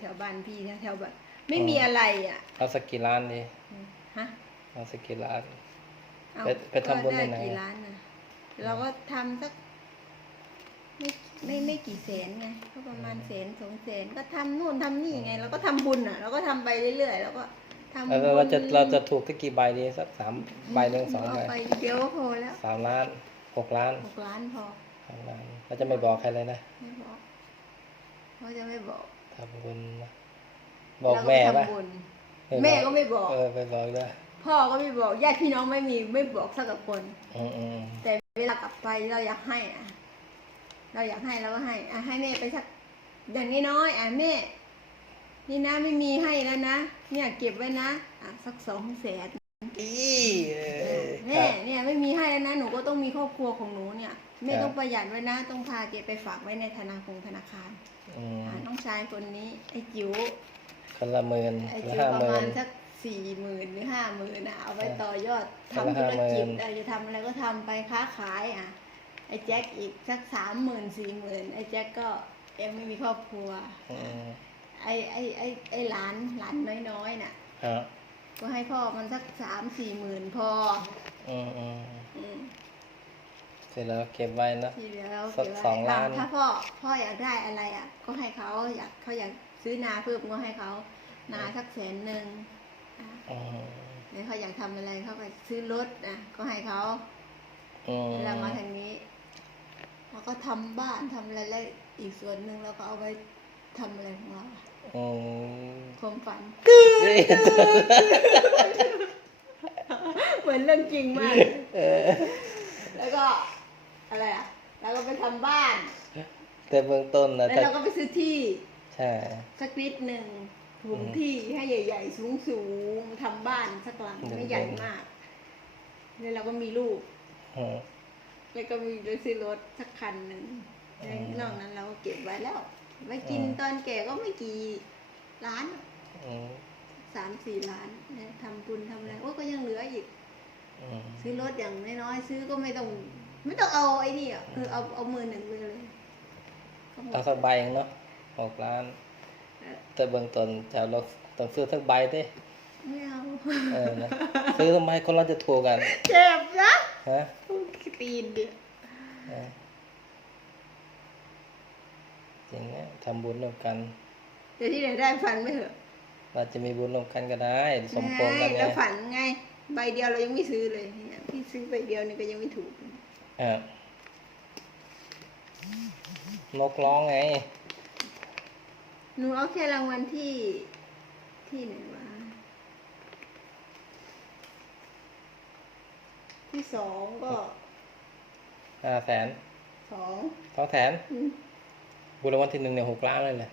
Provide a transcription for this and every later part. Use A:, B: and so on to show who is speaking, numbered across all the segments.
A: แถวๆบ้านพี่แถวๆแบบไม่มีอะไรอะ
B: เอาสักกี่ล้านดี
A: ฮะ
B: เอาสักกี่ล้าน
A: เอา
B: ไปไปทำบุญ
A: ก็
B: ที่ไหน
A: กี่ล้านนะเราก็ทำสักไม่ไม่ไม่กี่แสนไงก็ประมาณแสนสองแสนก็ทำนู่นทำนี่ไงเราก็ทำบุญอะเราก็ทำไปเรื่อยๆแล้วก็ทำ
B: แล้ว
A: บุญ
B: เราจะเราจะถูกสักกี่ใบดีสักสามใบหนึ่งสอง
A: เา
B: ใบ
A: ไปเดียวก็พอแล้ว
B: สามล้านหกล้าน
A: หกล้านพอ
B: สามล้านเราจะไม่บอกใครเลยนะ
A: ไม่บอกเขาจะไม่บอก
B: ทำบุญนะบอก
A: เรา
B: แม่
A: ก็
B: ปะ
A: ทำบุญ
B: ไบอก
A: แม่ก็ไม่บอก
B: เออไปบอกด้วย
A: พ่อก็ไม่บอกญาติพี่น้องไม่มีไม่บอกสักกับคน
B: อืมอืม
A: แต่เวลากลับไปเราอยากให้อะเราอยากให้เราก็ให้อะให้แม่ไปสักอย่างน้อยๆอะแม่ นี่นะไม่มีให้แล้วนะเนี่ยเก็บไว้นะอะสักสองแสน
B: อีเออค
A: แม่
B: รับ
A: เนี่ยไม่มีให้แล้วนะหนูก็ต้องมีครอบครัวของหนูเนี่ย แม่
B: ครับ
A: ต้องประหยัดไว้นะต้องพาเก็บไปฝากไว้ในธนาคารธนาคาร
B: อืม
A: อะน้องชายคนนี้ไอ้จิ๋ว
B: คนละหมื่น
A: ไอ้
B: ละ
A: จิ๋ว
B: ห้า
A: ป
B: ห
A: ระ
B: มื่
A: มาน ณสักสี่หมื่นหรือห้าหมื่นอะเอาไว้
B: อะ
A: ต่อยอด
B: คนละ
A: ทำธุรกิจ
B: 50,000
A: อะจะทำอะไรก็ทำไปค้าขายอะไอ้แจ็คอีกสักสามหมื่นสี่หมื่นไอ้แจ็คก็ยังไม่มีครอบครัว
B: อืม
A: ไอ้ไอ้ไอ้ไอ้หลานหลานน้อยๆน่ะ
B: ฮะ
A: ก็ให้พ่อมันสักสามสี่หมื่นพอ
B: อืมอืม
A: อืม
B: เสร็จแล้วเก็บไว้นะ
A: ทีเดียว
B: สัก
A: เก็บไว้
B: สองล้าน
A: ถ้าพ่อพ่ออยากได้อะไรอะ ก็ให้เขาอยากเขาอยากซื้อนาเพิ่มก็ให้เขานาสักแสนหนึ่งอะ
B: อืม
A: หรือเขาอยากทำอะไรเขาก็ซื้อรถนะก็ให้เขา
B: อืม
A: เวลามาทางนี้เราก็ทำบ้านทำอะไรแล้วอีกส่วนหนึ่งเราก็เอาไว้ทำอะไรของเราอะ
B: อืม
A: ความฝัน
B: เอ้ย
A: เหมือนเรื่องจริงมาก
B: เออ
A: แล้วก็ อะไรอะเราก็ไปทำบ้าน
B: แต่เบื้องต้นนะ
A: แล้ว
B: แต่
A: เราก็ไปซื้อที่
B: ใช่
A: สักนิดหนึ่งถุง
B: อืม
A: ที่ให้ใหญ่ๆ สูงๆทำบ้านสักหลัง
B: หนึ่ง
A: ไม่ใหญ่
B: คน
A: มากแล้วเราก็มีลูก
B: อืม
A: แล้วก็มีไปซื้อรถสักคันหนึ่ง
B: อื
A: แล้ว
B: ม
A: นอกนั้นเราก็เก็บไว้แล้ว ไว้กิน
B: อืม
A: ตอนแก่ก็ไม่กี่ล้าน
B: อืม
A: สามสี่ล้านเนี่ยทำบุญทำอะไรโอ้ก็ยังเหลืออีก
B: อืม
A: ซื้อรถอย่างน้อยๆซื้อก็ไม่ต้อง ไม่ต้องเอาไอ้นี่อะคือเอาเอามือหนึ่งไปเลยก็หมด
B: ต้องสักใบเองเนาะหกล้าน แต่เบื้องต้นจะเราต้องซื้อสักใบดิ
A: ไม่เอา
B: เออนะซื้อทำไมคนเราจะถูกกัน
A: เจ็บนะ
B: ฮะ
A: ตีนเดียว
B: เออจริงเนี่ยทำบุญร่วมกัน
A: เดี๋ยวที่ไหนได้ฝันไม่เหอะ
B: เราจะมีบุญร่วมกันก็ได้ สมพงษ์กัน
A: ไง
B: ไง
A: แล้วฝันไง ใบเดียวเรายังไม่ซื้อเลยเนี่ยพี่ซื้อใบเดียวนี่ก็ยังไม่ถูก
B: อะ นกร้องไง
A: หนูเอาแค่รางวัลที่ที่ไหนวะที่สองก็
B: ห้าแสน
A: สอง
B: สองแสน
A: อืม
B: บุญรางวัลที่หนึ่งเนี่ยหกล้านเลยเลย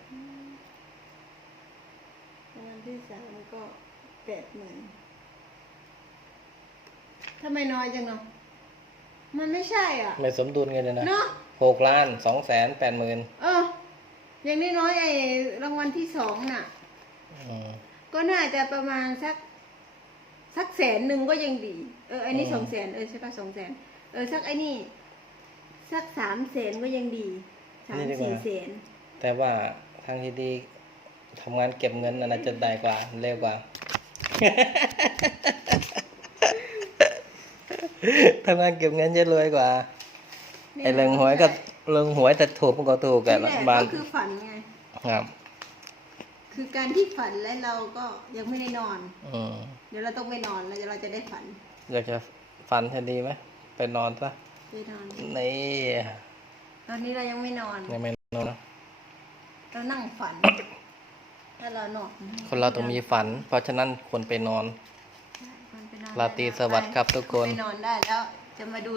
A: รางวัลที่สามก็แปดหมื่นทำไมน้อยจังเนาะ มันไม่ใช่อะ
B: ไม่สมดุลกันเลยนะ
A: เนาะ
B: หกล้านสองแสนแปดหมื่น
A: เออ อย่างน้อยๆไอ้รางวัลที่สองน่ะ
B: อืม
A: ก็น่าจะประมาณสัก สักแสนหนึ่งก็ยังดี เออไอ้นี่
B: อืม
A: สองแสนเออใช่ป่ะสองแสนเออสักไอ้นี่ สักสามแสนก็ยังดีสามสี่แสน
B: แต่ว่าทางที่ดีทำงานเก็บเงินน่ะจะได้กว่าเร็วกว่า ทำงานเก็บเงินจะรวยกว่า ไอ้เรื่องหวยก็เรื่องหวยแต่ถูกมันก็ถูก
A: นี่
B: กัน
A: แหละ
B: บ้าน
A: ก็คือฝันไง
B: ครับ
A: คือการที่ฝันและเราก็ยังไม่ได้นอน
B: อืม
A: เดี๋ยวเราต้องไปนอนแล้วเดี๋ยวเราจะได้ฝัน
B: อยากจะฝันให้ดีไหมไปนอนซะ
A: ไปนอน
B: นี่
A: ตอนนี้เรายังไม่นอน
B: ยังไม่นอนนะ
A: เรานั่งฝันถ้าเรานอน
B: คนเราต้องมีฝัน เพราะฉะนั้นควรไปนอน
A: คนไปนอน
B: ราตรีสวัสดิ์ครับทุกคน
A: ไปนอนได้แล้วจะมาดู